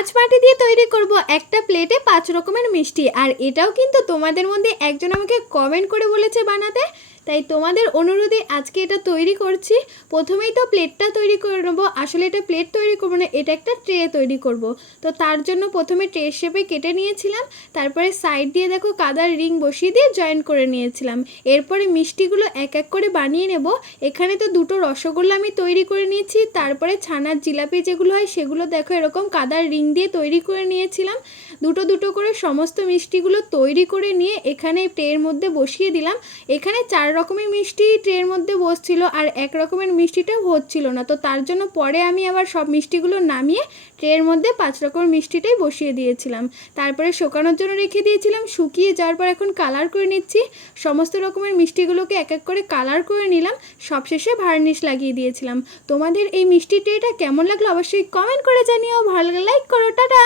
আজ মাটি দিয়ে তৈরি করব একটা প্লেটে 5 রকমের মিষ্টি। আর এটাও কিন্তু তোমাদের মধ্যে একজন আমাকে কমেন্ট করে বলেছে বানাতে, তাই তোমাদের অনুরোধে আজকে এটা তৈরি করছি। প্রথমেই তো প্লেটটা তৈরি করে নেবো। আসলে এটা প্লেট তৈরি করবো না, এটা একটা ট্রে তৈরি করব। তো তার জন্য প্রথমে ট্রে শেপে কেটে নিয়েছিলাম, তারপরে সাইড দিয়ে দেখো কাদার রিং বসিয়ে দিয়ে জয়েন করে নিয়েছিলাম। এরপরে মিষ্টিগুলো এক এক করে বানিয়ে নেব। এখানে তো দুটো রসগোল্লা আমি তৈরি করে নিয়েছি, তারপরে ছানার জিলাপি যেগুলো হয় সেগুলো দেখো এরকম কাদার রিং দিয়ে তৈরি করে নিয়েছিলাম। দুটো দুটো করে সমস্ত মিষ্টিগুলো তৈরি করে নিয়ে এখানে ট্রের মধ্যে বসিয়ে দিলাম। এখানে 4 রকমের মিষ্টি ট্রের মধ্যে বসছিল, আর এক রকমের মিষ্টিটা হচ্ছিল না। তো তার জন্য পরে আমি আবার সব মিষ্টিগুলো নামিয়ে ট্রের মধ্যে 5 রকমের মিষ্টিটাই বসিয়ে দিয়েছিলাম। তারপরে শুকানোর জন্য রেখে দিয়েছিলাম। শুকিয়ে যাওয়ার পর এখন কালার করে নিচ্ছি। সমস্ত রকমের মিষ্টিগুলোকে এক এক করে কালার করে নিলাম, সবশেষে ভার্নিশ লাগিয়ে দিয়েছিলাম। তোমাদের এই মিষ্টি ট্রেটা কেমন লাগলো অবশ্যই কমেন্ট করে জানিও। ভালো লাগলে লাইক করো। টাটা।